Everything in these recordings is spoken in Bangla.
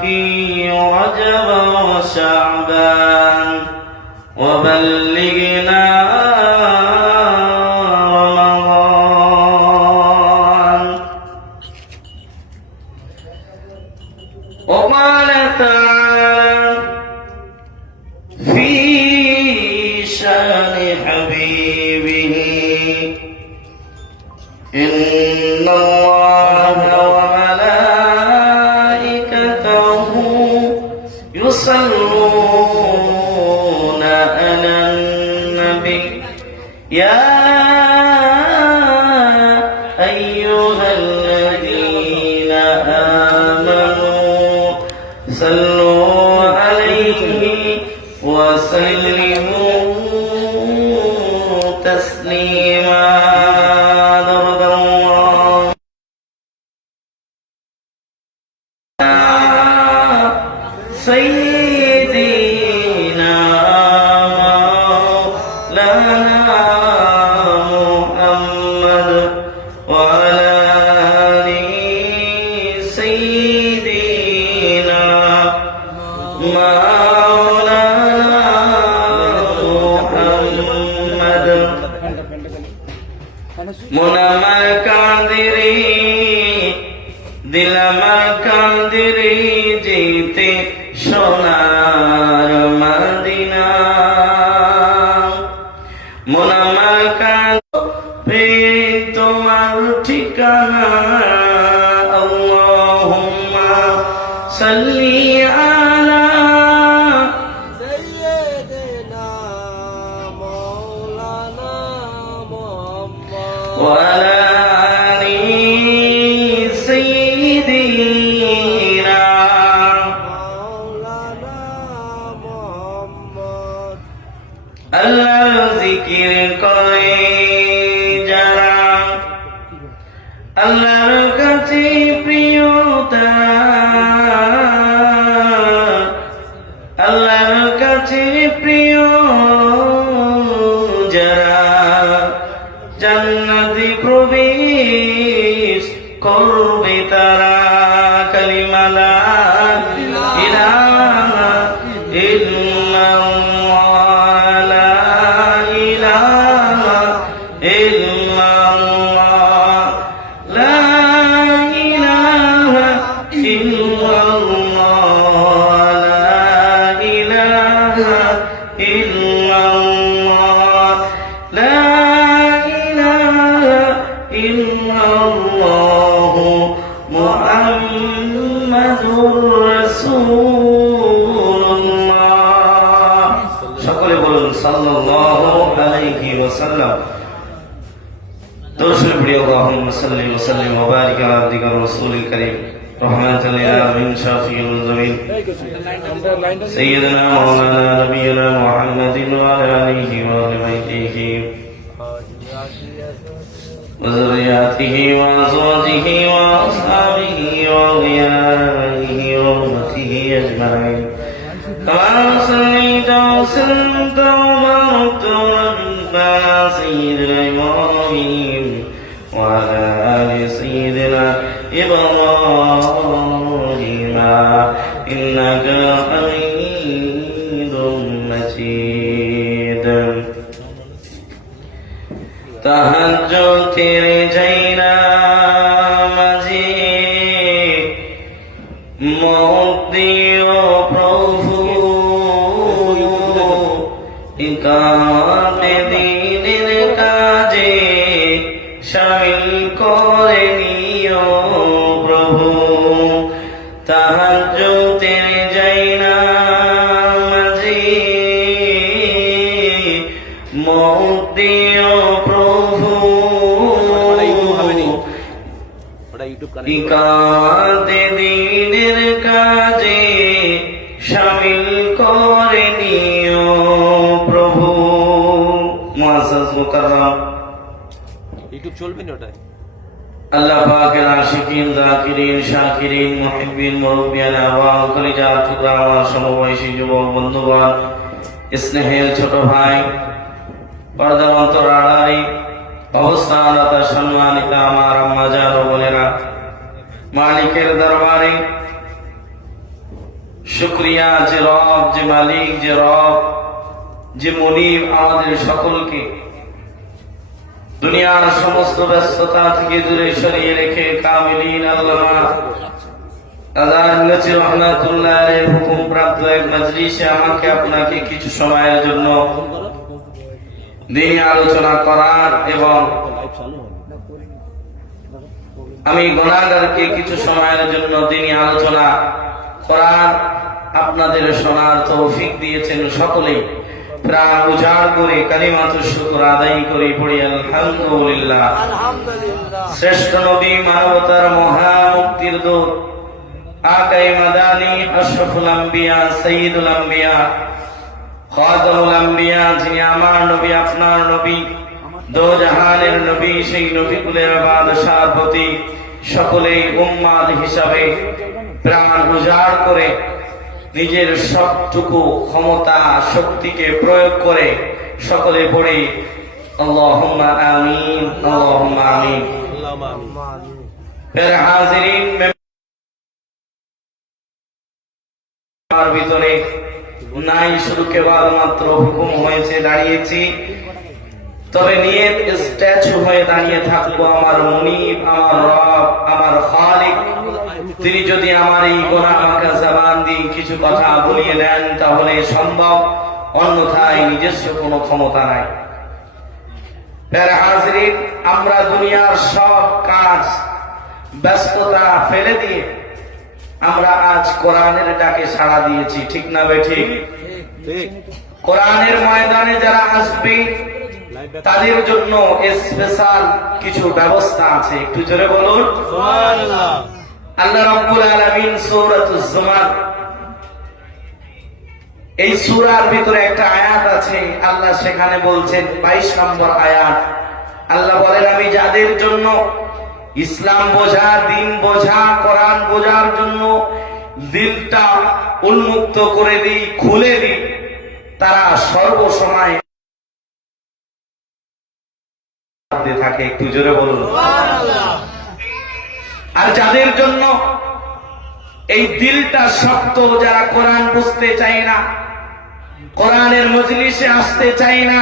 في رجب وشعبان وبلغنا رمضان. وقال تعالى في شان حبيبه إن الله وملائكته يصلون على النبي يا أيها الذين آمنوا صلوا عليه وسلموا تسليما. سيدنا مولانا محمد وعلى آله سيدنا مولانا محمد منما কাদেরি দিলামা কাদেরি যেতে সোনার মদিনা মোনামা কাঁদে তোমার ঠিকানা আল্লাহুম্মা সাল্লি আলা সাইয়্যিদিনা মাওলানা মুহাম্মদ ওয়া আলা আলি সাইয়্যিদিনা আল্লাহর জিকির করে যারা আল্লাহর কাছে প্রিয় তারা আল্লাহর কাছে প্রিয় যারা জান্নাতে প্রবেশ করবে তারা কালিমা লা ইলাহা ইল্লাল্লাহ সকলে বলুন সাল্লাল্লাহু আলাইহি ওয়াসাল্লাম। দরুদ প্রিয় আল্লাহুম্মা সাল্লি ওয়া সাল্লিম ওয়া বারিক আলা আবদিকা রাসূলিল কারীম রাহমাতাল লিল আলামিন শাফিউল মুজলিমিন সাইয়্যিদিনা মাওলানা নবিয়িনা মুহাম্মাদিন ওয়া আলা আলিহি ওয়া সাহবিহি ওয়া যুররিয়াতিহি ওয়া আযওয়াজিহি ওয়া আসহাবিহি ওয়া আওলিয়াইহি ওয়া উম্মতিহি আজমাইন كما صليت وسلمت وباركت ورحمت على سيدنا إبراهيم وعلى آل سيدنا إبراهيم إنك حميد مجيد. تهجد تیرے جینا مجھے موت دیو ইকামতে দ্বীনের কাজে শামিল করে নিও প্রভু। তাহাজ্জুদের যাইনা মাঝে মওত দিও প্রভু। ইকামতে দ্বীনের কাজে শামিল করে নিও প্রভু। মুআজ্জাজ মুকাররম ইউটিউব চলবে না ওটাই। আল্লাহ পাকের আশিকিন যাকিরিন শাকিরিন মুহিব্বিন মুরব্বিয়ান আওয়াম কলিজার টুকরা আমার সমবয়সী যুবক বন্ধুগণ, স্নেহের ছোট ভাই, পর্দার অন্তরালে অবস্থানরত সম্মানিত আমার আম্মা জান ও বোনেরা, মালিকের দরবারে শুকরিয়া যে রব, যে মালিক, যে রব, যে মুনিব আমাদের সকলকে দুনিয়ার সমস্ত ব্যস্ততা থেকে দূরে সরিয়ে রেখে কামিলিন আল্লামা আল্লাহ রহমাতুল্লাহের হুকুম প্রাপ্ত এক মজলিসে আমাকে আপনাকে কিছু সময়ের জন্য দিনী আলোচনা করার এবং আমি গুনাহগারকে কিছু সময়ের জন্য দিনী আলোচনা করার আপনাদের শোনার তৌফিক দিয়েছেন। সকলেই প্রাণ উজাড় করে কালিমাতুশ শুকর আদায় করে পড়ি আলহামদুলিল্লাহ। শ্রেষ্ঠ নবী, মানবতার মহা মুক্তির দূত, আকাই মাদানী, আশরাফুল আম্বিয়া, সাইয়্যিদুল আম্বিয়া, খাতামুল আম্বিয়া, যিনি আমার নবী, আপনার নবী, দো জাহানের নবী, সেই নবীকুলের বাদশাহ প্রতি সকলেই উম্মাদ হিসাবে প্রাণ উজাড় করে নিজের সবটুকু ক্ষমতা শক্তিকে প্রয়োগ করে সকলে পড়ে আল্লাহুম্মা আমিন, আল্লাহুম্মা আমিন। ফের হাজিরিন, ভিতরে নাই শুধু কেবলমাত্র হুকুম হয়েছে, দাঁড়িয়েছি, তবে নিয়ত স্ট্যাচু হয়ে দাঁড়িয়ে থাকবো আমার মুনিব, আমার রব, আমার খালিক। তিনি যদি আমার এই গোনামাখা জবান দিয়ে কিছু কথা বলিয়ে দেন তাহলে সম্ভব, অন্যথায় নিজস্ব কোনো ক্ষমতা নাই। প্যারা হাজরিন, আমরা দুনিয়ার সব কাজ ব্যস্ততা ফেলে দিয়ে আমরা আজ কোরআনের ডাকে সাড়া দিয়েছি, ঠিক না বেঠিক? কোরআনের ময়দানে যারা আসবে তাদের জন্য স্পেশাল কিছু ব্যবস্থা আছে, একটু জোরে বলুন সুবহানাল্লাহ। আল্লাহ রাব্বুল আলামিন সূরাতুজ জুমার এই সূরার ভিতরে একটা আয়াত আছে, আল্লাহ সেখানে বলছেন 22 নম্বর আয়াত, আল্লাহ বলেন আমি যাদের জন্য ইসলাম বোঝা, দিন বোঝা, কোরআন বোঝার জন্য দিলটা উন্মুক্ত করে দিই, খুলে দিই, তারা সর্বসময় থাকে, একটু জোরে বলুন সুবহানাল্লাহ। আর যাদের জন্য এই দিলটা শক্ত, যারা কোরআন বুঝতে চায় না, কোরআনের মজলিসে আসতে চায় না,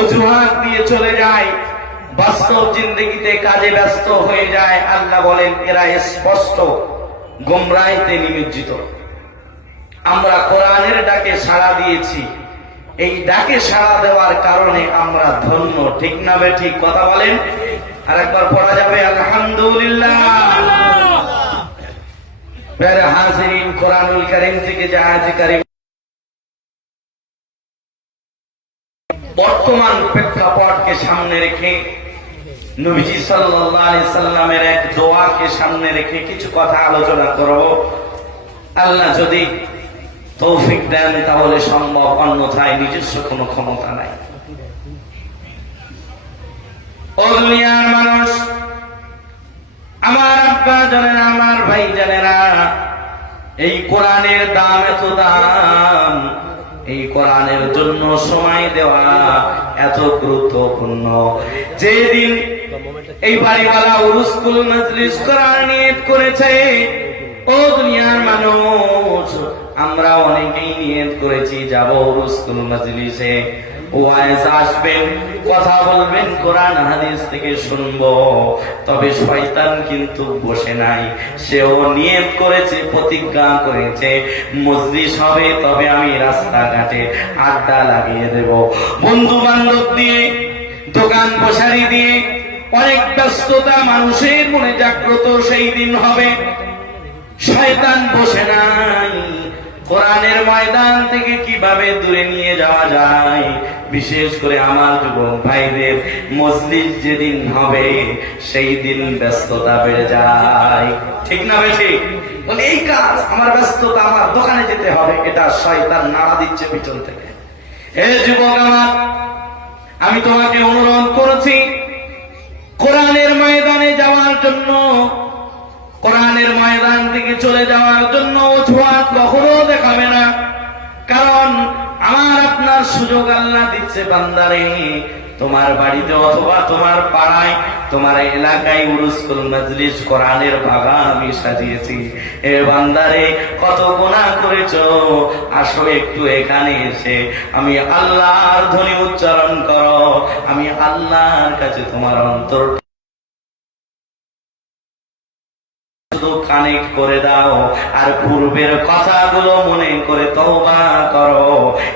অজুহাত দিয়ে চলে যায়, বাস্তব জিন্দগিতে কাজে ব্যস্ত হয়ে যায়, আল্লাহ বলেন এরা স্পষ্ট গোমরাহিতে নিমজ্জিত। আমরা কোরআনের ডাকে সাড়া দিয়েছি, এই ডাকে সাড়া দেওয়ার কারণে আমরা ধন্য, ঠিক না বেঠিক? কথা বলেন, আর একবার পড়া যাবে আলহামদুলিল্লাহ। প্যারা হাজিরিন, কোরআনুল কারীম থেকে যে আয়াত কারীম বর্তমান প্রেক্ষাপটকে সামনে রেখে, নবীজি সাল্লাল্লাহু আলাইহি সাল্লামের এক দোয়াকে সামনে রেখে কিছু কথা আলোচনা করব। আল্লাহ যদি তৌফিক দেন তাহলে সম্ভব, অন্যথায় নিজস্ব কোনো ক্ষমতা নাই। ও দুনিয়ার মানুষ, আমার আব্বা জানেরা, আমার ভাই জানেরা, এই কোরআনের দাম এত দাম, এই কোরআনের জন্য সময় দেওয়া এত গুরুত্বপূর্ণ। যেদিন এই বাড়িওয়ালা উরুসকুল মজলিস করার নিয়ত করেছে, ও দুনিয়ার মানুষ, আমরা অনেকেই নিয়ত করেছি যাব উরুসকুল মজলিসে, ওয়াইজ আসবেন, কথা বলবেন, কোরআন হাদিস থেকে শুনবো। তবে শয়তান কিন্তু বসে নাই, সেও নিয়ত করেছে, প্রতিজ্ঞা করেছে মজলিস হবে, তবে আমি রাস্তাঘাটে আড্ডা লাগিয়ে দেব, বন্ধু বান্ধব দিয়ে, দোকান বসারি দিয়ে, অনেক ব্যস্ততা মানুষের মনে জাগ্রত সেই দিন হবে। শয়তান বসে নাই, কোরআনের ময়দান থেকে কিভাবে দূরে নিয়ে যাওয়া যায়, বিশেষ করে আমার যুবক ভাইদের মজলিস যেদিন হবে সেই দিন ব্যস্ততা বেড়ে যায়, ঠিক না বেশি? বলে এই কাজ, আমার ব্যস্ততা, আমার দোকানে যেতে হবে, এটা শয়তান নাড়া দিচ্ছে পিছন থেকে। হে যুবক আমার, আমি তোমাকে অনুরোধ করেছি কোরআনের ময়দানে যাওয়ার জন্য, কোরআনের ময়দান থেকে চলে যাওয়ার জন্য অজুহাত কখনো দেখাবে না। কারণ আমার আপনার সুযোগ আল্লাহ দিচ্ছে বান্দারে, তোমার বাড়িতে অথবা তোমার পাড়ায়, তোমার এলাকায় উরুসুল মজলিস কোরআনের বাগান আমি সাজিয়েছি। এ বান্দারে, কত গুনাহ করেছো, আসো একটু এখানে এসে আমি আল্লাহর ধ্বনি উচ্চারণ করো, আমি আল্লাহর কাছে তোমার অন্তর কানেক্ট করে দাও, আর পূর্বের কথাগুলো মনে করে তওবা করো।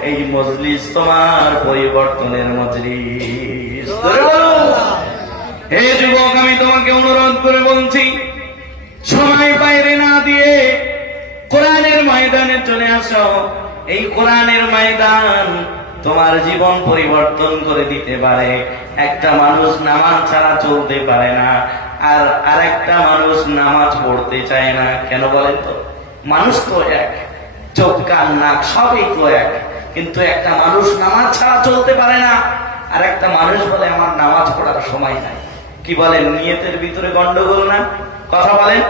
এই মজলিস তোমার পরিবর্তনের মজলিস। হে যুবক, আমি তোমাকে অনুরোধ করে বলছি, সময় বাইরে না দিয়ে কোরআনের ময়দানে চলে আসো। এই কোরআনের ময়দান তোমার জীবন পরিবর্তন করে দিতে পারে। একটা মানুষ নামাজ ছাড়া চলতে পারে না, আর আরেকটা মানুষ নামাজ পড়তে চায় না। কেন বলেন তো? মানুষ তো এক, চোখ কান নাক সবই তো এক, কিন্তু একটা মানুষ নামাজ ছাড়া চলতে পারে না, আর একটা মানুষ বলে আমার নামাজ পড়ার সময় নাই। কি বলেন? নিয়তের ভিতরে গন্ডগোল না? কথা বলেন।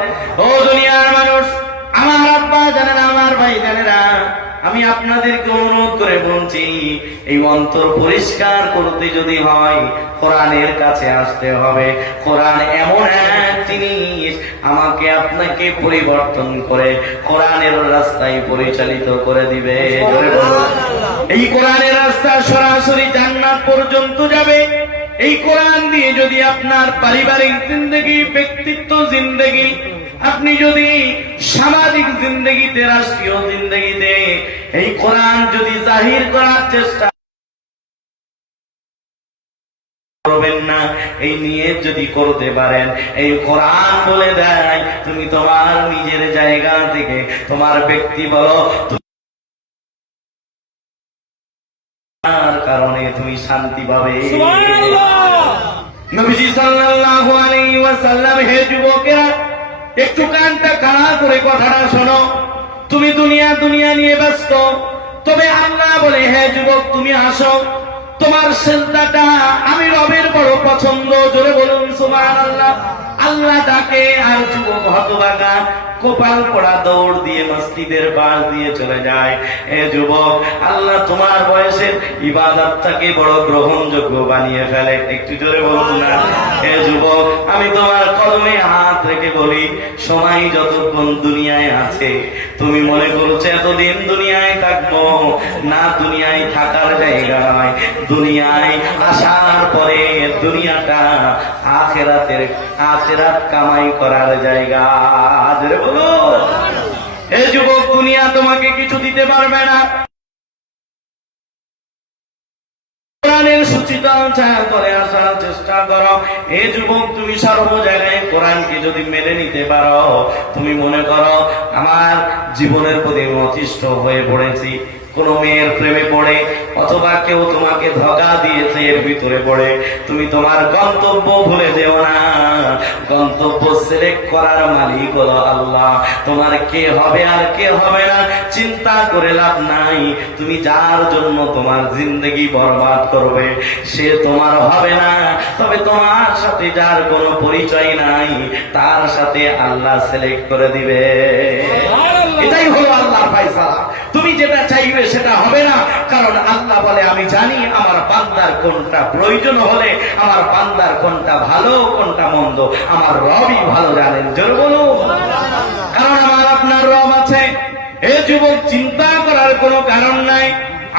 ও দুনিয়ার মানুষ, আমার আব্বা জানেন, আমার ভাই জানেরা, আমি আপনাদেরকে অনুরোধ করে বলছি, এই অন্তর পরিষ্কার করতে যদি হয় কোরআনের কাছে আসতে হবে। কোরআন এমন এক জিনিস, আমাকে আপনাকে পরিবর্তন করে কোরআনের রাস্তায় পরিচালিত করে দিবে। এই কোরআনের রাস্তা সরাসরি জান্নাত পর্যন্ত যাবে। এই কোরআন দিয়ে যদি আপনার পারিবারিক জিন্দেগি, ব্যক্তিত্ব জিন্দেগি, আপনি যদি সামাজিক জিন্দেগিতে, রাষ্ট্রীয় জিন্দেগিতে এই কোরআন যদি জাহির করার চেষ্টা করবেন না, এই নিয়ত যদি করতে পারেন, এই কোরআন বলে দেয় তুমি তোমার নিজের জায়গা থেকে, তোমার ব্যক্তি বলো, কারণে তুমি শান্তি পাবে। নবীজি সাল্লাল্লাহু আলাইহি ওয়াসাল্লাম, হে যুবকেরা, একটু কানটা খাড়া করে কথাটা শোনো। তুমি দুনিয়া নিয়ে ব্যস্ত, তবে আল্লাহ বলে, হে যুবক তুমি আসো, তোমার সিজদাটা আমি রবের বড় পছন্দ। জোরে বলুন সুবহানাল্লাহ। আল্লাহ ডাকে, আর যুবক হতভাগা কপাল পড়া দৌড় দিয়ে মসজিদের পাশ দিয়ে চলে যায়। এ যুবক, আল্লাহ তোমার বয়সের ইবাদতটাকে বড় গ্রহণযোগ্য বানিয়ে ফেলে। একটু জোরে বলুন না। এ যুবক, আমি তোমার কদমে হাত রেখে বলি, সময় যতক্ষণ দুনিয়ায় আছে, তুমি মনে করছো এতদিন দুনিয়ায় থাকবো না, দুনিয়ায় থাকার জায়গা নয়। দুনিয়ায় আসার পরে দুনিয়াটা আখিরাত কামাই করার জায়গা। বলো, হে যুবক, দুনিয়া তোমাকে কিছু দিতে পারবে না। কোরআনের সুচিতা করে আসার চেষ্টা করো। হে যুবক, তুমি সর্ব জায়গায় কোরআনকে যদি মেনে নিতে পারো, তুমি মনে করো আমার জীবনের প্রতি অতিষ্ঠ হয়ে পড়েছি, কোন মেয়ের প্রেমে পড়ে, অথবা কেউ তোমাকে ধোঁকা দিয়েছে, এর ভিতরে পড়ে তুমি তোমার গন্তব্য ভুলে যেও না। গন্তব্য সিলেক্ট করার মালিক হলো আল্লাহ। তোমার কে হবে আর কে হবে না চিন্তা করে লাভ নাই। তুমি যার জন্য তোমার জিন্দগি বরবাদ করবে, সে তোমার হবে না। তবে তোমার সাথে যার কোনো পরিচয় নাই, তার সাথে আল্লাহ সিলেক্ট করে দিবে। এটাই হলো আল্লাহর ফায়সালা। তুমি যেটা চাইবে সেটা হবে না, কারণ আল্লাহ বলে, আমি জানি আমার বান্দার কোনটা প্রয়োজন হলে, আমার বান্দার কোনটা ভালো কোনটা মন্দ, আমার রবই ভালো জানেন। জোরে বলুন। কারণ আমার আপনার রব আছে। এ যুবক, চিন্তা করার কোনো কারণ নাই।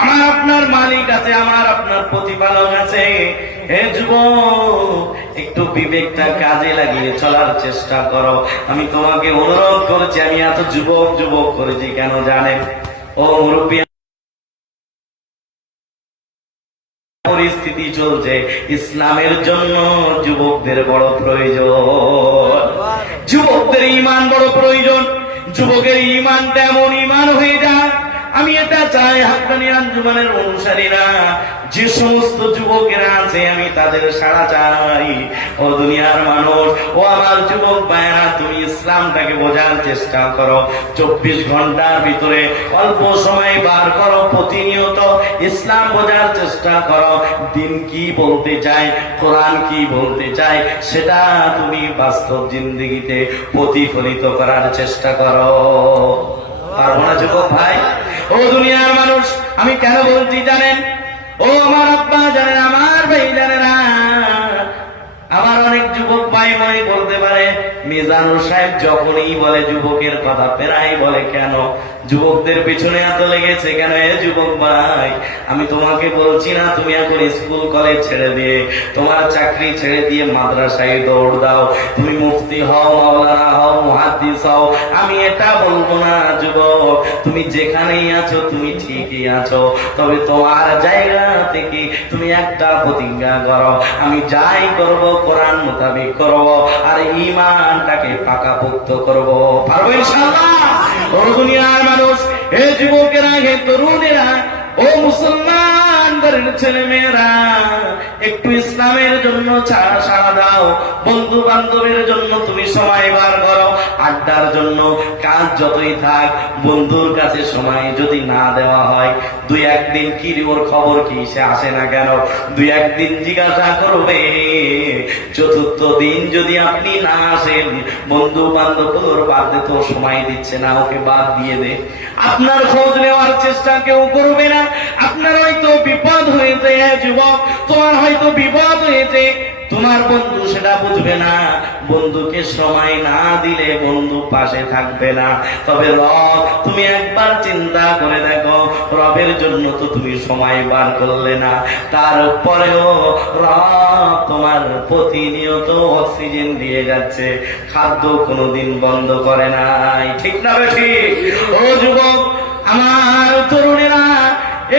আমার আপনার মালিক আছে, আমার আপনার প্রতিপালক আছে। হে যুবক, একটু বিবেকটা কাজে লাগিয়ে চলার চেষ্টা করো। আমি তোমাকে অনুরোধ করেছি, আমি এত যুবক যুবক করেছি কেন জানেন? ও মুরব্বী, পরিস্থিতি চলছে, ইসলামের জন্য যুবকদের বড় প্রয়োজন, যুবকদের ঈমান বড় প্রয়োজন। যুবকের ঈমানটা এমন ঈমান হয়ে যায়, আমি এটা চাই হাক্কানি আঞ্জুমানের অনুসারীরা, যে সমস্ত যুবকেরা আছে, আমি তাদের সাড়া চাই। ও দুনিয়ার মানুষ, ও আমার যুবক ভাইয়েরা, তুমি ইসলামটাকে বোঝার চেষ্টা করো। 24 ঘন্টার ভিতরে অল্প সময় বার করো, প্রতিনিয়ত ইসলাম বোঝার চেষ্টা করো। দিন কি বলতে চায়, কোরআন কি বলতে চায়, সেটা তুমি বাস্তব জিন্দেগিতে প্রতিফলিত করার চেষ্টা করো। পারবো না যুবক ভাই? ও দুনিয়ার মানুষ, আমি কেন বলছি জানেন? ও আমার আব্বা জানেন, আমার ভাই জানেন, মিজানুর সাহেব যখনই বলে যুবকের কথা প্রায় বলে, কেন যুবকদের পিছনে এত লেগেছে কেন? এ যুবক ভাই, আমি তোমাকে বলছি না তুমি এখন স্কুল কলেজ ছেড়ে দিয়ে, তোমার চাকরি ছেড়ে দিয়ে মাদ্রাসায় দৌড় দাও, তুমি মুফতি হও, মাওলানা হও, মুহাদ্দিস হও, আমি এটা বলবো না যুবক। তুমি যেখানেই আছো তুমি ঠিকই আছো, তবে তোমার জায়গা থেকে তুমি একটা প্রতিজ্ঞা করো, আমি যাই করব কোরআন মোতাবেক করব, আর ঈমানটাকে পাকাপোক্ত করব। পারবো ইনশাআল্লাহ? ও দুনিয়ার মানুষ, হে যুবকেরা, হে তরুণেরা, ও মুসলমানদের ছেলে মেয়েরা, একটু ইসলামের জন্য সাড়া দাও। বন্ধু বান্ধবের জন্য তুমি সময় বার করো। আড্ডার জন্য কাজ যতই থাক, বন্ধুর কাছে সময় যদি না দেওয়া হয়, দুই একদিন কি ওর খবর কি, সে আসে না কেন, দুই একদিন জিজ্ঞাসা করবে। চতুর্থ দিন যদি আপনি না আসেন, বন্ধু বান্ধব বাদে তো সময় দিচ্ছে না, ওকে বাদ দিয়ে দে। আপনার খোঁজ নেওয়ার চেষ্টা কেউ করবে না। আপনার হয়তো বিপদ হয়েছে যুবক, তোমার হয়তো বিপদ হয়েছে, তোমার বন্ধু সেটা বুঝবে না। বন্ধুকে সময় না দিলে বন্ধু পাশে থাকবে না। তবে রব, তুমি একবার চিন্তা করে দেখো, রবের জন্য তো তুমি সময় বার করলে না, তারপরেও রব তোমার প্রতিনিয়ত অক্সিজেন দিয়ে যাচ্ছে, খাদ্য কোনোদিন বন্ধ করে নাই। ঠিক না ঠিক? ও যুবক, আমার তরুণেরা,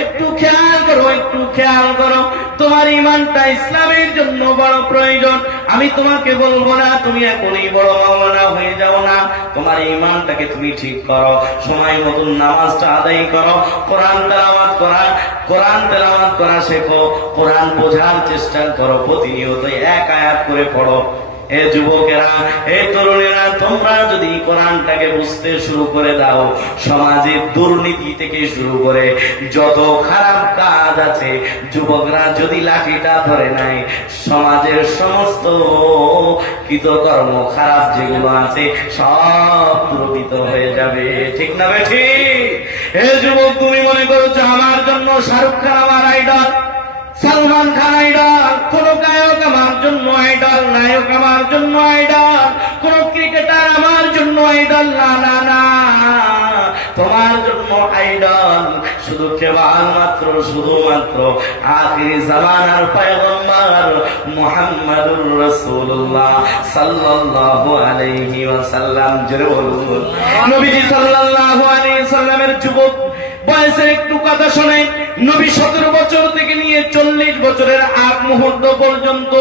একটু খেয়াল করো, একটু খেয়াল করো। তোমার ইমানটা ইসলামের জন্য বড় প্রয়োজন। আমি তোমাকে বলবো না তুমি এখনই বড় মাওলানা হয়ে যাও না, তোমার ইমানটাকে তুমি ঠিক করো, সময় মতন নামাজটা আদায় করো, কোরআন তেলাওয়াত করা শেখো, কোরআন বোঝার চেষ্টা করো, প্রতিনিয়ত এক আয়াত করে পড়ো। এ যুবকেরা, এ তরুণেরা, তোমরা যদি কোরআনটাকে বুঝতে শুরু করে দাও, সমাজের দুর্নীতি থেকে শুরু করে যত খারাপ কাজ আছে, যুবকরা যদি লাঠিটা ধরে নেয়, সমাজের সমস্ত কৃতকর্ম খারাপ যেগুলো আছে সব দ্রবিত হয়ে যাবে। ঠিক না ঠিক? হে যুবক, তুমি মনে করছো আমার জন্য শাহরুখ খান আমার আইডল, সালমান খান আইডল, কোন গায়ক আমার জন্য আইডল, নায়ক আমার জন্য আইডল, কোন ক্রিকেটার আমার জন্য আইডল না, না, না। তোমার জন্য আইডল শুধু শুধুমাত্র আখিরি জামানার পয়গম্বর মুহাম্মদুর রাসূলুল্লাহ সাল্লাল্লাহু আলাইহি ওয়াসাল্লাম। জোরে বলুন নবীজি সাল্লাল্লাহু আলাইহি ওয়াসাল্লামের যুবক বয়সের একটু কথা শোনেন। নবী 17 বছর থেকে নিয়ে 40 বছরের আগ মুহূর্ত পর্যন্ত,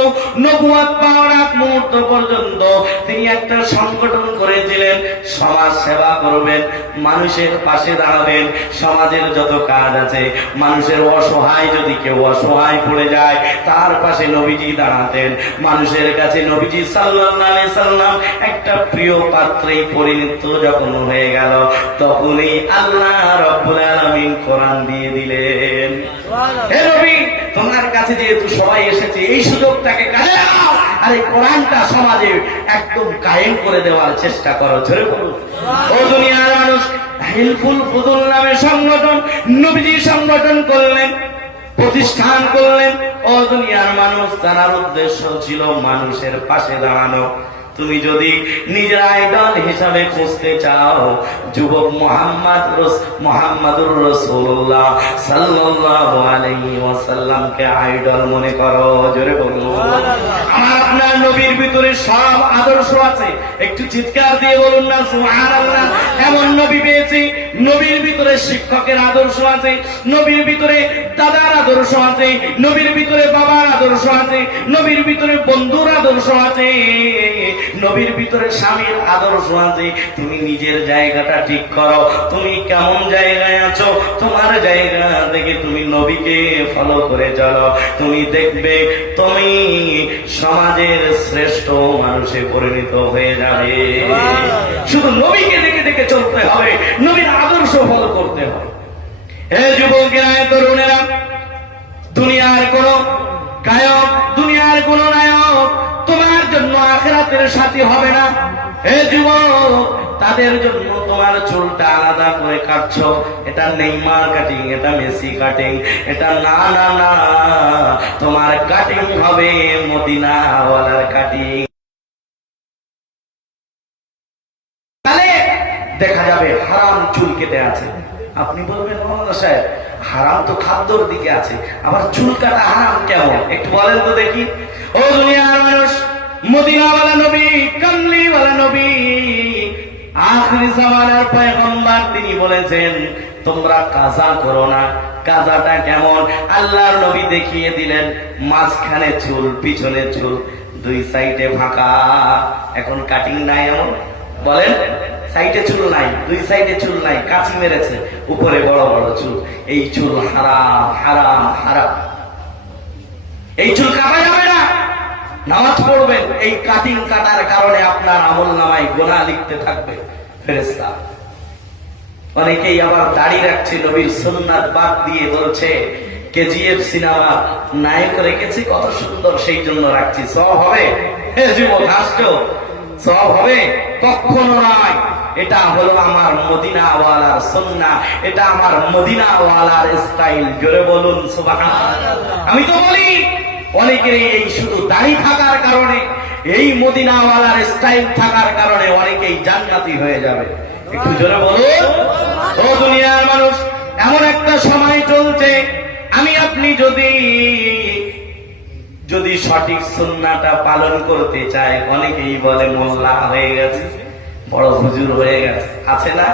নবুয়ত পাওয়ার আগ মুহূর্ত পর্যন্ত তিনি একটা সংগঠন করেছিলেন। সমাজ সেবা করবেন, মানুষের পাশে দাঁড়াবেন, সমাজের যত কাজ আছে, মানুষের অসহায় যদি কেউ অসহায় পড়ে যায় তার পাশে নবীজি দাঁড়াতেন। মানুষের কাছে নবীজি সাল্লাল্লাহু আলাইহি সাল্লাম একটা প্রিয় পাত্রেই পরিণত যখন হয়ে গেল, তখনই আল্লাহ রাব্বুল আলামিন কোরআন দিয়ে দিলেন। হে নবী, তোমার কাছে যেহেতু সবাই এসেছে, এই সুযোগটাকে কাজে লাগাও, আর এই কোরআনটা সমাজে একদম কায়েম করে দেওয়ার চেষ্টা করো। ঝরে পড়ো। ও দুনিয়ার মানুষ, হিলফুল ফুজুল নামে সংগঠন নবীজি সংগঠন করলেন, প্রতিষ্ঠান করলেন। ও দুনিয়ার মানুষ, তার উদ্দেশ্য ছিল মানুষের পাশে দাঁড়ানো। তুমি যদি নিজের আইডল হিসাবে খুঁজতে চাও, যুবক মুহাম্মাদুর রাসূলুল্লাহ সাল্লাল্লাহু আলাইহি ওয়াসাল্লামকে আইডল মনে করো। জোরে বলুন আমার আপনার নবীর ভিতরে সব আদর্শ আছে। একটু চিৎকার দিয়ে বলুন না সুবহানাল্লাহ। এমন নবী পেয়েছি, নবীর ভিতরে শিক্ষকের আদর্শ আছে, নবীর ভিতরে দাদার আদর্শ আছে, নবীর ভিতরে বাবার আদর্শ আছে, নবীর ভিতরে বন্ধুর আদর্শ আছে, নবীর ভিতরে স্বামীর আদর্শ আছে। তুমি নিজের জায়গাটা ঠিক করো, তুমি কেমন জায়গায় আছো, তোমার জায়গা থেকে তুমি নবীকে ফলো করে চলো, তুমি দেখবে তুমি সমাজের শ্রেষ্ঠ মানুষে পরিণত হয়ে যাবে। শুধু নবীকে দেখে দেখে চলতে হবে, নবীর আদর্শ ফলো করতে হবে। হে যুবকেরা, তরুণেরা, দুনিয়ার কোন গায়ক, দুনিয়ার কোন নায়ক তোমার জন্য আখিরাতের সাথী হবে না। হে যুবক, তাদের জন্য তোমার চুলটা আলাদা করে কাটছো, এটা নেইমার কাটিং, এটা মেসি কাটিং, এটা না না না, তোমার কাটিং হবে মদিনাওয়ালার কাটিং। হারাম চুল কেটে আছে। আপনি বলবেন মৌলানা সাহেব হারাম তো খাদ্যর দিকে আছে, আবার চুল কাটা হারাম কেমন? একটু বলেন তো দেখি। ও দুনিয়ার মানুষ, মদিনাওয়ালা নবী, কামলিওয়ালা নবী, আখির জামানার পয়গম্বর, তিনি বলেছেন তোমরা কাজা করো না। কাজাটা কেমন আল্লাহর নবী দেখিয়ে দিলেন। মাঝখানে চুল, পিছনে চুল, দুই সাইডে ফাঁকা। এখন কাটিং নাই এমন, বলেন সাইডে চুল নাই, দুই সাইডে চুল নাই, কাঁচি মেরেছে, উপরে বড় বড় চুল। এই চুল হারাম হারাম হারাম, এই চুল কাটা যাবে না। নামাজ পড়বেন, এই কাটিং কাটার কারণে আপনার আমলনামায় গুনাহ লিখতে থাকবে ফেরেশতা। অনেকেই আবার দাড়ি রাখছে, নবীর সুন্নাত বাদ দিয়ে বলছে কেজিএফ সিনেমা নায়ক রেখেছি কত সুন্দর, সেই জন্য রাখছি। সব হবে? যুবক হাসছো, সব হবে? কখনো নয়। এটা হলো আমার মদিনাওয়ালার সুন্নাহ, এটা আমার মদিনাওয়ালার স্টাইল। জোরে বলুন সুবহানাল্লাহ। আমি তো বলি অনেকের এই শুধু দাড়ি থাকার কারণে, এই মদিনাওয়ালার স্টাইল থাকার কারণে অনেকেই জান্নাতি হয়ে যাবে। একটু জোরে বলুন। ও দুনিয়ার মানুষ, এমন একটা সময় চলছে, আমি আপনি যদি সঠিক সুন্নাহটা পালন করতে চাই, অনেকেই বলে মোল্লা হয়ে গেছে, বড় হুজুর হয়ে গেছে, আছে না?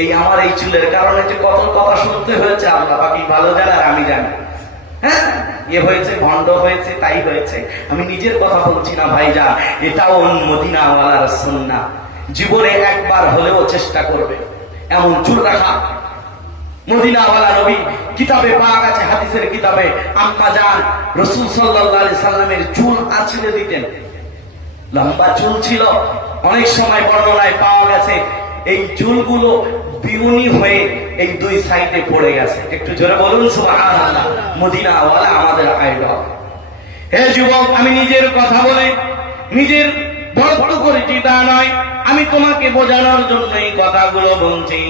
এই আমার এই চুলের কারণে যে কত কথা শুনতে হয়েছে আল্লাহ বাকি ভালো জানে, আর আমি জানি। হ্যাঁ, এ হয়েছে, ভণ্ড হয়েছে, তাই হয়েছে। আমি নিজের কথা বলছি না ভাইজান, এটাও মদিনাওয়ালার সুন্নাহ। জীবনে একবার হলেও চেষ্টা করবে এমন চুল রাখা। মদিনাওয়ালা নবী কিতাবে পাক আছে, হাদিসের কিতাবে, আম্মা জান রাসূল সাল্লাল্লাহু আলাইহি সাল্লামের চুল আঁচড়ে দিতেন। লম্বা চুল ছিল, অনেক সময় বর্ণনায় পাওয়া গেছে এই চুলগুলো বিউনি হয়ে এই দুই সাইডে পড়ে গেছে। একটু জোরে বলুন সুবহানাল্লাহ। মদিনাওয়ালা আমাদের আইডল। হে যুবক, আমি নিজের কথা বলে নিজের বড় করেছি তা নয়, আমি তোমাকে বোঝানোর জন্য এই কথাগুলো বলছি।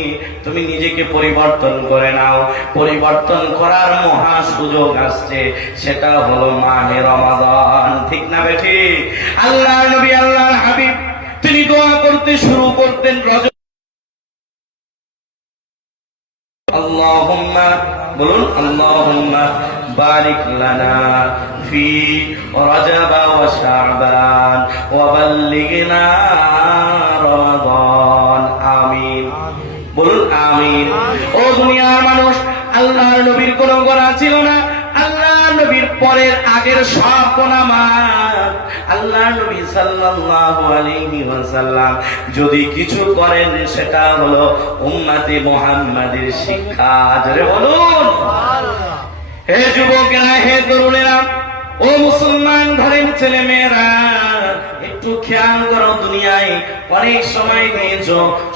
তুমি নিজেকে পরিবর্তন করে নাও। পরিবর্তন করার মহা সুযোগ আসছে, সেটা হলো মাহে রমাদান। ঠিক না বেঠিক? আল্লাহর নবী, আল্লাহর হাবিব, তিনি দোয়া করতে শুরু করতেন রজব। আল্লাহুম্মা, বলুন আল্লাহুম্মা বারিক লানা ফি রজব ওয়া শাবান ওয়া বাল্লিগনা রমাদান। আমিন, বলুন আমিন। ও দুনিয়ার মানুষ, আল্লাহর নবীর কোনো গোনা ছিল না। আল্লাহর নবীর পরের আগের সব গোনা মাফ। আল্লাহর নবী সাল্লাল্লাহু আলাইহি ওয়াসাল্লাম যদি কিছু করেন, সেটা হলো উম্মতে মুহাম্মাদের শিক্ষা। জোরে বলুন সুবহানাল্লাহ। হে যুবকেরা, হে তরুণেরা, ও মুসলমান ঘরের ছেলে মেয়েরা, একটু খেয়াল করো। দুনিয়ায় অনেক সময় দিয়েছ,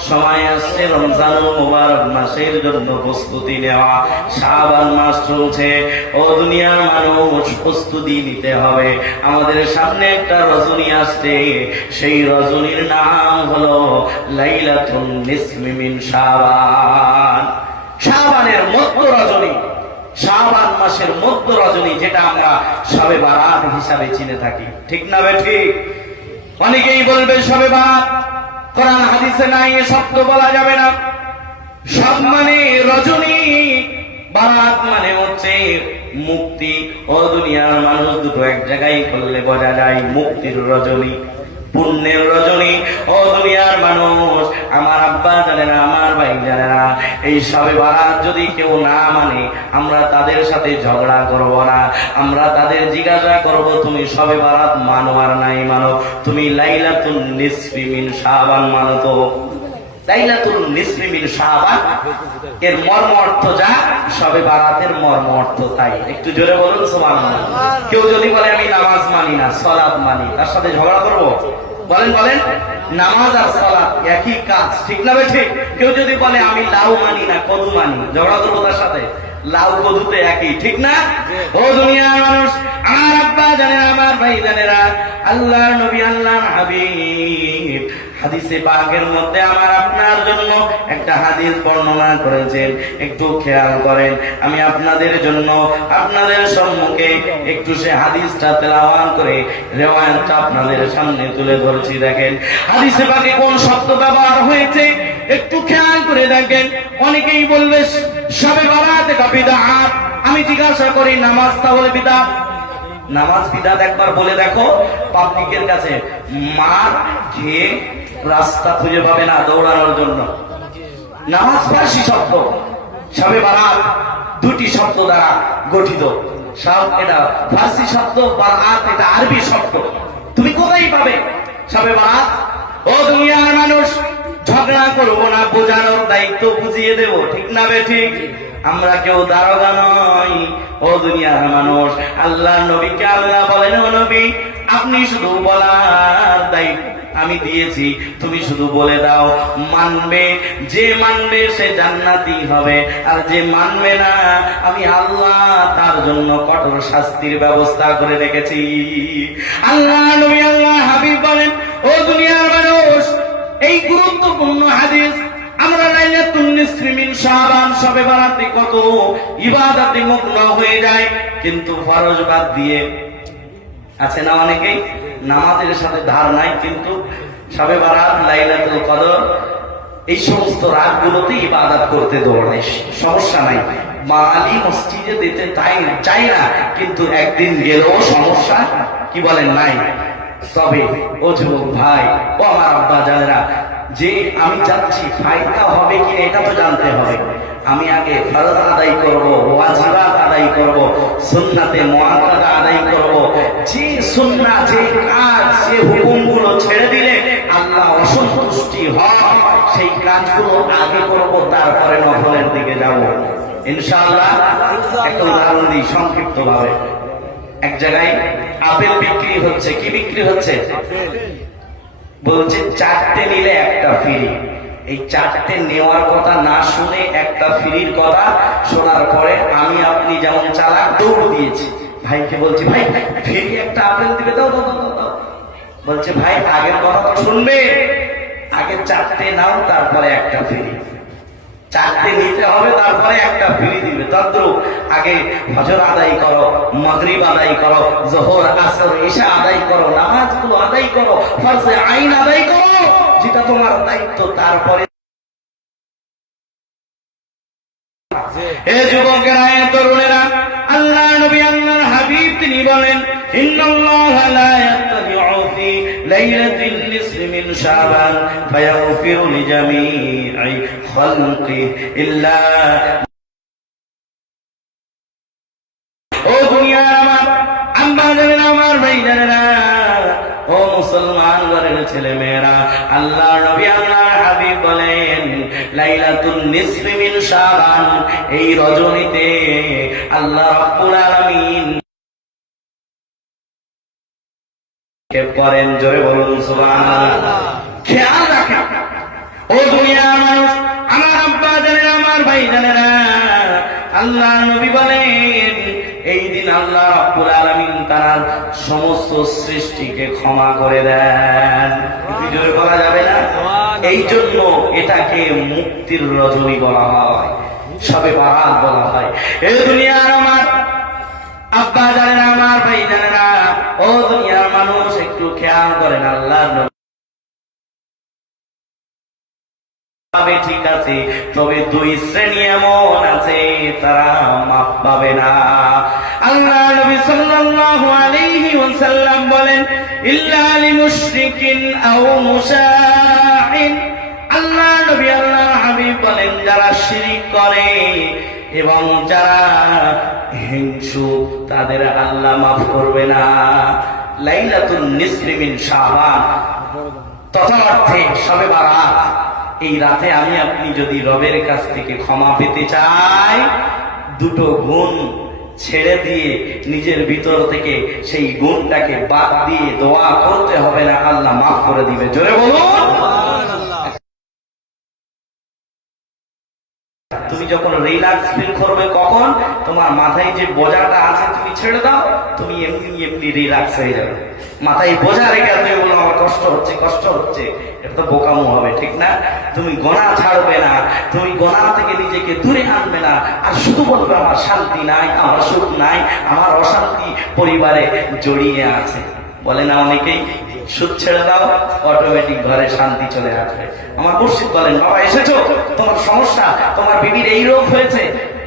সময় আসছে রমজানুল মুবারক মাসের জন্য প্রস্তুতি নেওয়া। শাবান মাস চলছে। ও দুনিয়ার মানুষ, প্রস্তুতি নিতে হবে। আমাদের সামনে একটা রজনী আসছে, সেই রজনীর নাম হলো লাইলাতুন নিসফি মিন শাবান। শাবানের মধ্য রজনী, শাবান মাসের মধ্য রজনী, যেটা আমরা শবে বারাত হিসাবে চিনে থাকি। ঠিক না বেঠিক? অনেকেই বলবে শবে বারাত কোরআন হাদিসে নাই, এ শব্দ বলা যাবে না। সব মানে রজনী, বারাত মানে হচ্ছে মুক্তি। ও দুনিয়ার মানুষ, দুটো এক জায়গায় করলে বোঝা যায় মুক্তির রজনী, পুণ্যের রজনী। ও দুনিয়ার মানুষ, আমার আব্বা জানেনা, আমার ভাই জানেনা, এই শবে বারাত যদি কেউ না মানে, আমরা তাদের সাথে ঝগড়া করব না। আমরা তাদের জিজ্ঞাসা করব, তুমি শবে বারাত মানো আর নাই মানো, তুমি লাইলাতুন নিসফি মিন শাবান মানো তো? লাইলাতুল নিসফি মিন শাবান এর মর্ম অর্থ যা, শবে বারাতের মর্ম অর্থ তাই। একটু জোরে বলুন সুবহানাল্লাহ। কেউ যদি বলে আমি নামাজ মানি না, সালাত মানি, তার সাথে ঝগড়া করব? বলেন বলেন, নামাজ আর সালাত একই কাজ। ঠিক না ঠিক? কেউ যদি বলে আমি লাউ মানি না, কদু মানি, ঝগড়া করবো তার সাথে? লাউ কদুতে একই। ঠিক না? ও দুনিয়ার মানুষ, আমার আব্বা জানেরা, আমার ভাই জানেরা, আল্লাহর নবী, আল্লাহর হাবিব হাদিসে পাকের মধ্যে আমার আপনার জন্য একটা হাদিস বর্ণনা করেছেন। একটু খেয়াল করেন, আমি আপনাদের জন্য, আপনাদের সম্মুখে একটু সে হাদিসটা তেলাওয়াত করে রিওয়ায়াতটা আপনাদের সামনে তুলে ধরছি। দেখেন হাদিসে পাকে কোন শব্দ ব্যবহার হয়েছে, একটু খেয়াল করে দেখেন, অনেকেই বলবে শবে বরাত এটা বিদআত। আমি জিজ্ঞাসা করি নামাজ তাহলে বিদআত? নামাজ বিদআত একবার বলে দেখো পাবলিকের কাছে। মার খেয়ে রাস্তা খুঁজে পাবে না দৌড়ানোর জন্য। নামাজ ফার্সি শব্দ, শবে বরাত দুটি শব্দ দ্বারা গঠিত। সব এটা ফার্সি শব্দ, বরাত এটা আরবি শব্দ। তুমি কোথায় পাবে শবে বরাত? ও দুনিয়ার মানুষ, ঝগড়া করবো না, বোঝানোর দায়িত্ব বুঝিয়ে দেব, ঠিক না বে ঠিক? আমরা কেউ দারোগা নই। ও দুনিয়ার মানুষ, আল্লাহ নবীকে আল্লাহ বলেন, ও নবী আপনি শুধু বলার দায়িত্ব আমি দিয়েছি, তুমি শুধু বলে দাও। মানবে, যে মানবে সে জান্নাতি হবে, আর যে মানবে না আমি আল্লাহ তার জন্য কঠোর শাস্তির ব্যবস্থা করে রেখেছি। আল্লাহ নবী আল্লাহ হাবিব বলেন, ও দুনিয়ার মানুষ, এই গুরুত্বপূর্ণ হাদিস আমরা লাইলাতুন নিসফি মিন শাবান শবে বরাতে কত ইবাদতে মগ্ন হয়ে যায়, কিন্তু ফরজ বাদ দিয়ে আছে না অনেকেই নামাজের সাথে ধার নাই, কিন্তু শবে বরাত, লাইলাতুল কদর এই সমস্ত রাতগুলোতে ইবাদত করতে দৌড়ায়। সমস্যা নাই, মালি মসজিদে দিতে চাই না, কিন্তু একদিন গেলেও সমস্যা কি বলেন নাই। তবে ও যুবক ভাই, ও আমার আব্বা জানেরা, যে আমি যাচ্ছি ফায়দা হবে কিনা এটা তো জানতে হবে। আমি আগে ফরজ আদায় করব, ওয়াজিবাত আদায় করব, সুন্নাতে মুআক্কাদা আদায় করব। যে সুন্নাহ, যে কাজ, যে হুকুমগুলো ছেড়ে দিলে আল্লাহ অসন্তুষ্টি হয় সেই কাজগুলো আগে করব, তারপরে নফলের দিকে যাব ইনশাআল্লাহ। একটা উদাহরণ দিই সংক্ষিপ্ত ভাবে। এক জায়গায় আপেল বিক্রি হচ্ছে। কি বিক্রি হচ্ছে? বলছে 4টে নিলে একটা ফ্রি। এই 4টে নেওয়ার কথা না শুনে একটা ফ্রির কথা শোনার পরে আমি আপনি যেমন চালাক দৌড় দিয়েছি। ভাইকে বলছি, ভাই ফ্রি একটা আপেল দিবে, দাও দাও দাও দাও। বলছে ভাই আগের কথা তো শুনবে, আগে 4টে নাও তারপরে একটা ফ্রি। 4টে নিতে হবে তারপরে একটা ফ্রি দিবে। তদ্রুপ আগে ফজর আদায় করো, মাগরিব আদায় করো, যোহর আসর ইশা আদায় করো, নামাজগুলো আদায় করো, ফরজে আইন আদায় করো, যেটা তোমার দায়িত্ব। তারপরে হে যুবকেরা, হে তরুণেরা, আল্লাহ নবী আল্লাহর হাবিব তিনি বলেন, ইন্নাল্লাহা লা ইয়াত্তাবিউ ফি লাইলাতিন নিসফি মিন শাবান ফায়াগফিরু লিজামিই খালকি ইল্লা। ও দুনিয়ার আমার আম্মা জানেরা, আমার ভাই জানেরা, ও মুসলমান ঘরের ছেলে মেয়েরা, আল্লাহ নবী আল্লাহর হাবিব বলেন, লাইলাতুন নিসফি মিন শাবান এই রজনীতে আল্লাহ রাব্বুল আলামিন কে করেন, জোরে বলুন সুবহানাল্লাহ। খেয়াল রাখেন ও দুনিয়ার মানুষ, আমার আব্বা জানেরা, আমার ভাই জানেরা, আল্লাহ নবী বলেন এই দিন আল্লাহ রাব্বুল আলামিন তার সমস্ত সৃষ্টিকে ক্ষমা করে দেন। জোরে বলা যাবে না? এই জন্য এটাকে মুক্তির রজনী বলা হয়, শবে বরাত বলা হয়। এই দুনিয়ার আমার আব্বা জানেরা, আমার ভাই জানেরা, ও দুনিয়ার মানুষ একটু খেয়াল করেন। আল্লাহ ঠিক আছে, তবে 2 শ্রেণী এমন আছে তারা মাফ পাবে না। আল্লাহ নবী সাল্লাল্লাহু আলাইহি ওয়াসাল্লাম বলেন, ইল্লা লিমুশরিকিন আও মুশাহিন। আল্লাহ নবী আল্লাহর হাবিব বলেন, যারা শিরক করে এবং যারা হিংসু তাদের আল্লাহ মাফ করবে না। লাইলাতুন নিসফি মিন শাবান তথা অর্থে শবে বরাত, এই রাতে আমি আপনি যদি রবের কাছ থেকে ক্ষমা পেতে চাই, 2টো গুণ ছেড়ে দিয়ে নিজের ভিতর থেকে সেই গুণটাকে বাদ দিয়ে দোয়া করতে হবে না, আল্লাহ মাফ করে দিবে। জোরে বলুন। তুমি যখন রিল্যাক্স ফিল করবে, কখন তোমার মাথায় যে বোঝাটা আছে তুমি ছেড়ে দাও, তুমি এমনি এমনি রিল্যাক্স হয়ে যাবে। মাথায় বোঝা রেখে তুমি বলো আমার কষ্ট হচ্ছে, কষ্ট হচ্ছে, এটা তো বোকামো হবে, ঠিক না? তুমি গোনা ছাড়বে না, তুমি গোনা থেকে নিজেকে দূরে আনবে না, আর শুধু বলবে আমার শান্তি নাই, আমার সুখ নাই, আমার অশান্তি পরিবারে জড়িয়ে আছে। বলে না অনেকেই? সুদ ছেড়ে দাও, অটোমেটিক ঘরে শান্তি চলে আসবে। আমার মুর্শিদ বলেন, বাবা এসেছো, তোমার সমস্যা, তোমার বিবির এই রোগ হয়েছে,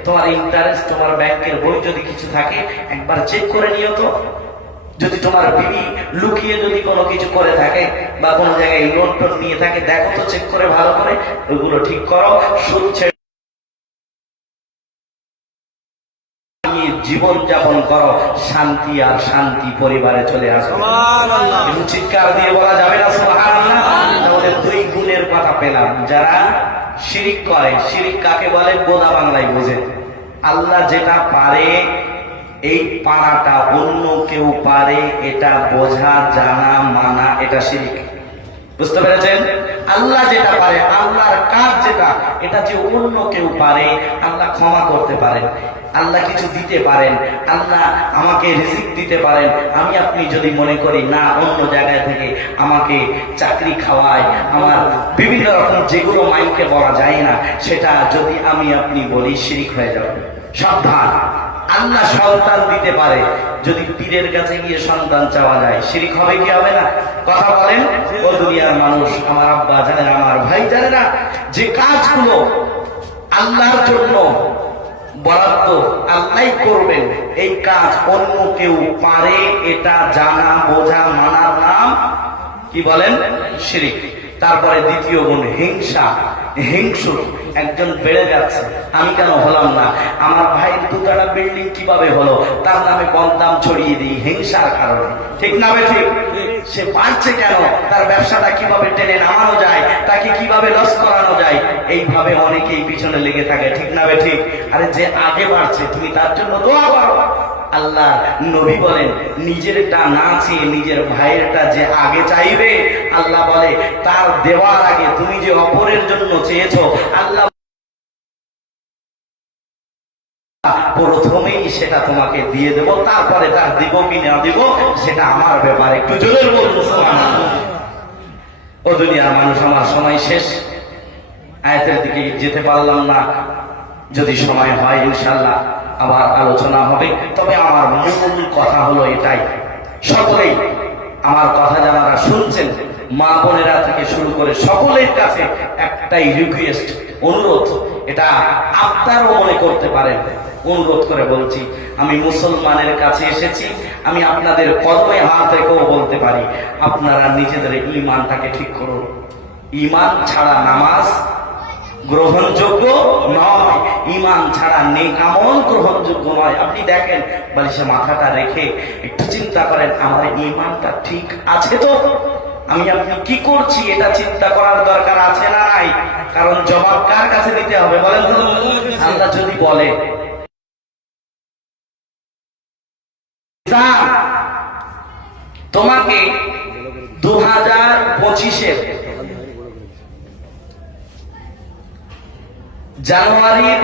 তোমার ইন্টারেস্ট, তোমার ব্যাংকের বই যদি কিছু থাকে একবার চেক করে নিও তো। যদি তোমার বিবি লুকিয়ে যদি কোনো কিছু করে থাকে বা কোনো জায়গায় লোন টোন নিয়ে থাকে, দেখো তো চেক করে ভালো করে, ওগুলো ঠিক করো। সুদ ছেড়ে জীবন যাপন করো, শান্তি আর শান্তি পরিবারে চলে আসবে। চিৎকার দিয়ে বলা যাবে না সুবহানাল্লাহ? তাহলে দুই গুণের কথা পেলাম। যারা শিরিক করে, শিরিক কাকে বলে বোঝা বাংলায় বোঝে। আল্লাহ যেটা পারে এই পারাটা অন্য কেউ পারে, এটা বোঝা জানা মানা, এটা শিরিক। বুঝতে পেরেছেন? আল্লাহ যেটা পারে, আল্লাহর কাজ যেটা, এটা যে অন্য কেউ পারে, আল্লাহ ক্ষমা করতে পারেন, আল্লাহ কিছু দিতে পারেন, আল্লাহ আমাকে রিজিক দিতে পারেন। আমি আপনি যদি মনে করি না অন্য জায়গায় থেকে আমাকে চাকরি খাওয়ায়, আমার বিভিন্ন রকম যেগুলো মাইকে বলা যায় না, সেটা যদি আমি আপনি বলি, শিরিক হয়ে যাবে। সাবধান। আল্লাহ সন্তান দিতে পারে, যদি পীরের কাছে গিয়ে সন্তান চাওয়া যায়, শিরিক হবে কি হবে না? কথা বলেন। ও দুনিয়ার মানুষ, আমার আব্বা জানেন, আমার ভাই জানেনা, যে কাজগুলো আল্লাহর জন্য বরাদ্দ, আল্লাহ করবেন, এই কাজ অন্য কেউ পারে, এটা জানা বোঝা মানার নাম কি বলেন? শিরিক। তারপরে দ্বিতীয় গুণ হিংসা, হিংসুক। একজন বেড়ে যাচ্ছে, আমি কেন হলাম না, আমার ভাইয়ের দুতলা বিল্ডিং কিভাবে হলো, তার নামে বদনাম ছড়িয়ে দিই হিংসার কারণে। ঠিক না ঠিক? সে বাড়ছে কেন, তার ব্যবসাটা কিভাবে টেনে নামানো যায়, তাকে কিভাবে লস করানো যায়, এইভাবে অনেকেই পিছনে লেগে থাকে। ঠিক না ঠিক? আরে যে আগে বাড়ছে, তুমি তার জন্য দোয়া করো। আল্লাহ নবী বলেন, নিজেরটা না চেয়ে নিজের ভাইয়েরটা যে আগে চাইবে, আল্লাহ বলে তার দেওয়ার আগে তুমি যে অপরের জন্য চেয়েছো, আল্লাহ প্রথমেই সেটা তোমাকে দিয়ে দেবো, তারপরে তার দিব কি না দিব সেটা আমার ব্যাপার। একটু জোরে বলবো সুবহানাল্লাহ। ও দুনিয়ার মানুষ, আমার সময় শেষ, আয়াতের দিকে যেতে পারলাম না। যদি সময় হয় ইনশাআল্লাহ আবার আলোচনা হবে। তবে আমার মূল কথা হলো এটাই, সকলেই আমার কথা যারা শুনছেন, মা বোনেরা থেকে শুরু করে সকলের কাছে একটাই রিকোয়েস্ট, অনুরোধ, এটা আপনারও মনে করতে পারেন। অনুরোধ করে বলছি, আমি মুসলমানের কাছে এসেছি, আমি আপনাদের কদমে হাত রেখেও বলতে পারি, আপনারা নিজেদের ঈমানটাকে ঠিক করুন। ঈমান ছাড়া নামাজ গ্রহণযোগ্য নয়, ঈমান ছাড়া নেক আমল গ্রহণযোগ্য নয়। আপনি দেখেন, বালিশে মাথাটা রেখে একটু চিন্তা করেন, আমার ঈমানটা ঠিক আছে তো? আমি আপনি কি করছি এটা চিন্তা করার দরকার আছে না নাই? কারণ জবাব কার কাছে দিতে হবে বলেন তো? আল্লাহ যদি বলে তোমাকে 2025-এর জানুয়ারির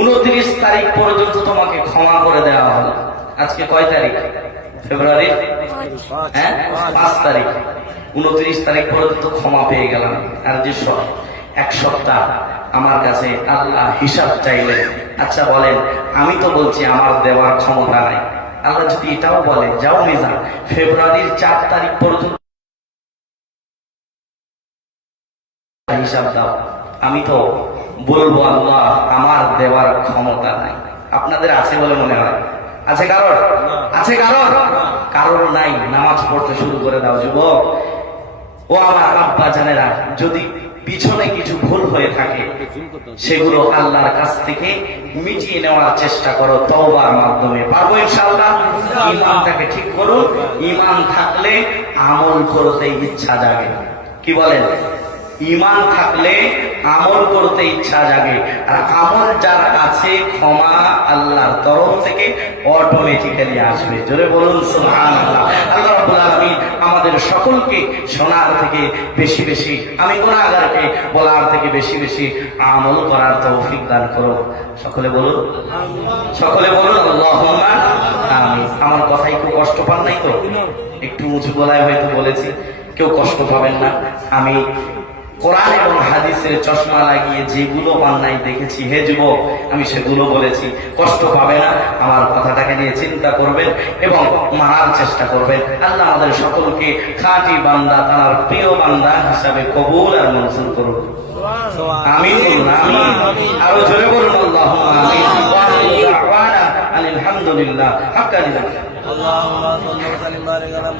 29 তারিখ পর্যন্ত তোমাকে ক্ষমা করে দেওয়া হলো। আজকে কয় তারিখ? ফেব্রুয়ারির 5 তারিখ। 29 তারিখ পর্যন্ত ক্ষমা পেয়ে গেলাম। আর যে এক সপ্তাহ আমার কাছে আল্লাহ হিসাব চাইলেন। আচ্ছা বলেন, আমি তো বলছি আমার দেওয়ার ক্ষমতা নাই, আল্লাহ যদি এটাও বলে যাও মিজান ফেব্রুয়ারির 4 তারিখ পর্যন্ত হিসাব দাও, আমি তো বলবো আল্লাহ আমার দেওয়ার ক্ষমতা নাই। আপনাদের আছে বলে মনে হয়? আছে কারোর? আছে কারোর? কারোর নাই। নামাজ পড়তে শুরু করে দাও যুবক। ও আমার আব্বা জানেরা, যদি পিছনে কিছু ভুল হয়ে থাকে সেগুলো আল্লাহর কাছ থেকে মিটিয়ে নেওয়ার চেষ্টা করো তওবার মাধ্যমে। পারবো ইনশাআল্লাহ। ঈমানটাকে ঠিক করুন। ঈমান থাকলে আমল করতে ইচ্ছা জাগে। কি বলেন? ঈমান থাকলে আমল করতে ইচ্ছা জাগে। আর আমল যার আছে, ক্ষমা আল্লাহর তরফ থেকে অটোমেটিক্যালি আসবে। জোরে বলুন সুবহানাল্লাহ। আল্লাহ রাব্বুল আলামিন আমাদের সকলকে শোনার থেকে বেশি বেশি, আমি গুনাহগারকে বলার থেকে বেশি বেশি আমল করার তৌফিক দান করো। সকলে বলুন, সকলে বলুন আল্লাহুম্মা আমিন। আমার কথাই খুব কষ্ট পান নাই তো? একটু উঁচু গলায় হয়তো বলেছি, কেউ কষ্ট পাবেন না। আমি কোরআন এবং হাদিসের চশমা লাগিয়ে যেগুলো অন্যায় দেখেছি, হে যুবক, আমি সেগুলো বলেছি। কষ্ট পাবে না, আমার কথাটাকে নিয়ে চিন্তা করবেন এবং মানার চেষ্টা করবেন। আল্লাহ আমাদের সকলকে খাঁটি বান্দা, তার প্রিয় বান্দা হিসাবে কবুল আর মঞ্জুর করুন। আমিন বলুন, আমিন। আরো জোরে বলুন আল্লাহুম্মা আমিন। ওয়া আখিরু দাওয়ানা আলহামদুলিল্লাহ। হাক্কানি।